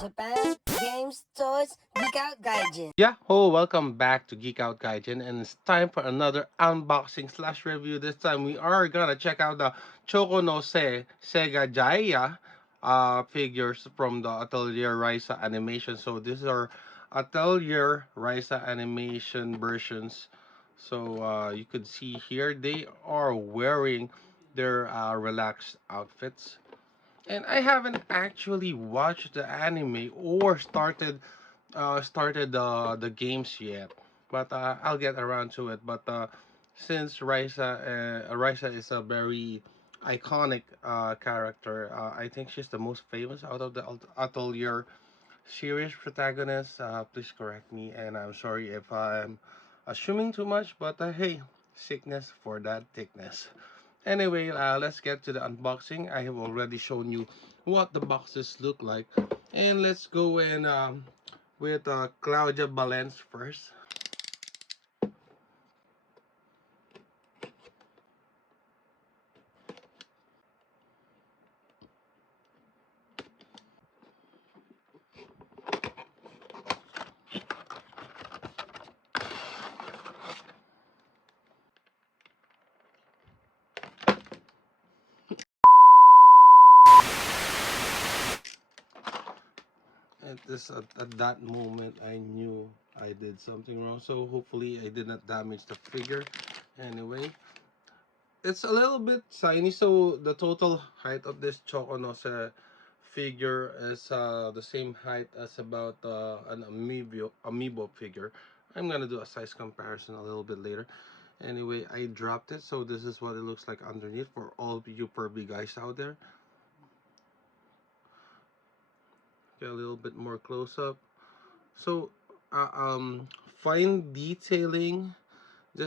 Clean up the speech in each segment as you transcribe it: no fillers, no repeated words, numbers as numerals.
Japan, games, toys, geek out gaijin. Yeah, oh, welcome back to Geek Out Gaijin, and it's time for another unboxing slash review. This time we are gonna check out the Choko no Sega Jaia figures from the Atelier Ryza animation. So these are Atelier Ryza animation versions. So you could see here they are wearing their relaxed outfits. And I haven't actually watched the anime or started the games yet, but I'll get around to it. But since Ryza is a very iconic character, I think she's the most famous out of the Atelier series protagonists. Please correct me, and I'm sorry if I'm assuming too much, but hey, sickness for that thickness. Anyway, let's get to the unboxing. I have already shown you what the boxes look like, and let's go in with Klaudia Valentz first. At that moment, I knew I did something wrong. So hopefully, I did not damage the figure. Anyway, it's a little bit tiny. So the total height of this Chokonose figure is the same height as about an amiibo figure. I'm gonna do a size comparison a little bit later. Anyway, I dropped it, so this is what it looks like underneath for all of you pervy guys out there. Get a little bit more close up. So, fine detailing.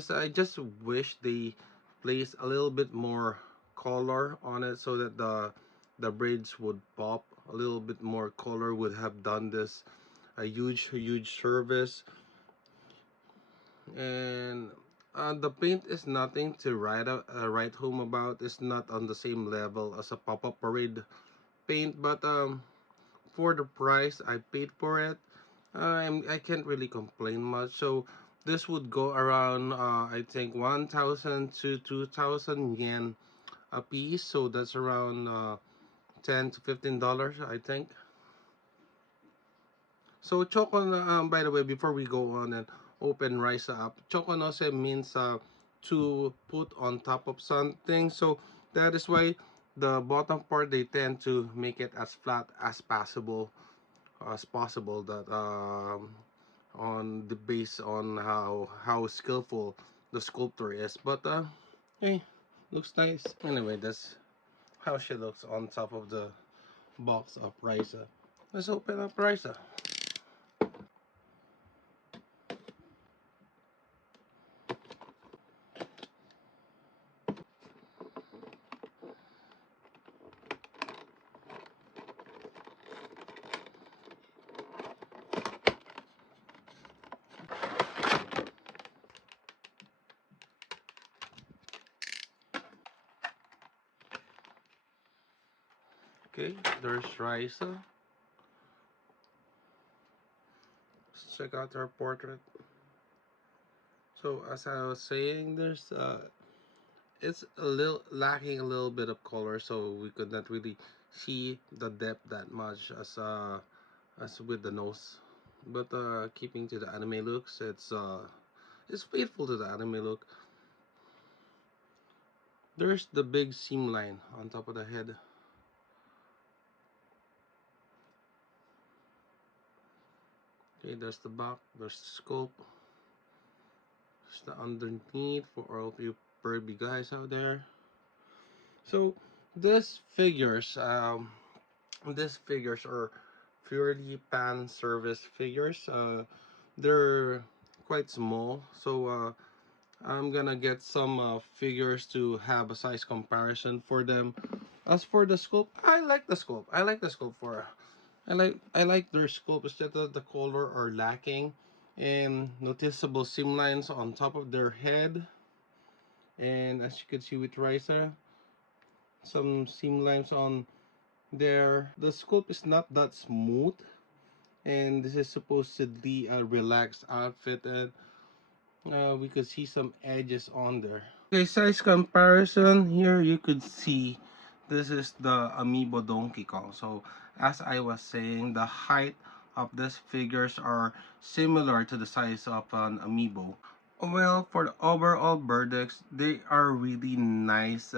I just wish they placed a little bit more color on it so that the braids would pop. A little bit more color would have done this a huge service. And the paint is nothing to write home about. It's not on the same level as a pop-up parade paint, but for the price I paid for it, I can't really complain much. So this would go around I think 1,000 to 2,000 yen a piece. So that's around $10 to $15, I think. So Choko, by the way, before we go on and open Ryza up, Chokonose means to put on top of something. So that is why the bottom part they tend to make it as flat as possible. That on the base on how skillful the sculptor is. But hey, looks nice. Anyway, that's how she looks on top of the box of Ryza. Let's open up Ryza. Okay, there's Ryza. Let's check out her portrait. So as I was saying, there's it's a little lacking a little bit of color, so we could not really see the depth that much as with the nose. But keeping to the anime looks, it's faithful to the anime look. There's the big seam line on top of the head. Okay, there's the back, there's the scope, there's the underneath for all of you pervy guys out there. So these figures are purely pan service figures. They're quite small, so I'm gonna get some figures to have a size comparison for them. As for the sculpt, I like the sculpt. I like the sculpt for. I like their sculpt. It's just that the color are lacking, and noticeable seam lines on top of their head. And as you can see with Ryza, some seam lines on there. The sculpt is not that smooth. And this is supposedly a relaxed outfit, and we could see some edges on there. Okay, size comparison. Here you could see this is the Amiibo Donkey Kong. So as I was saying, the height of these figures are similar to the size of an Amiibo. Well, for the overall verdicts, they are really nice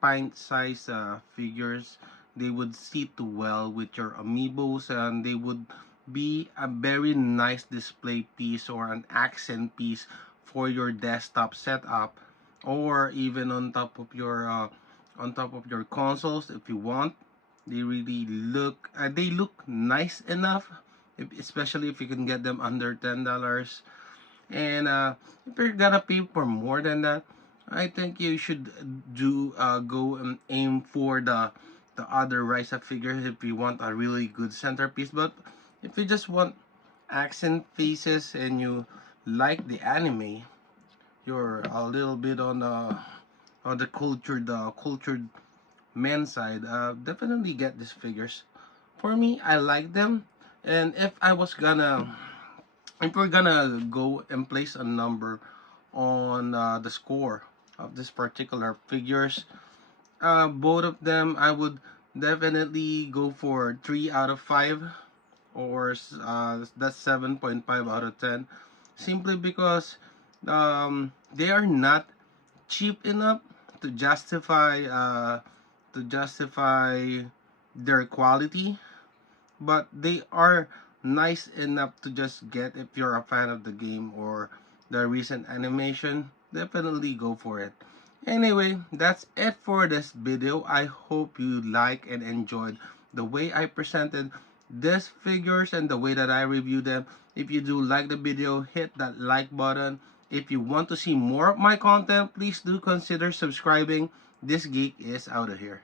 pint-sized figures. They would sit well with your amiibos, and they would be a very nice display piece or an accent piece for your desktop setup, or even on top of your consoles if you want. They really look nice enough, especially if you can get them under $10. And if you're gonna pay for more than that, I think you should do go and aim for the other Ryza figures if you want a really good centerpiece. But if you just want accent pieces and you like the anime, you're a little bit on the cultured men side. Definitely get these figures. For me, I like them, and if we're gonna go and place a number on the score of this particular figures, both of them I would definitely go for 3 out of 5, or that's 7.5 out of 10, simply because they are not cheap enough to justify their quality, but they are nice enough to just get if you're a fan of the game or the recent animation. Definitely go for it. Anyway, that's it for this video. I hope you like and enjoyed the way I presented these figures and the way that I review them. If you do like the video, hit that like button. If you want to see more of my content, please do consider subscribing. This geek is out of here.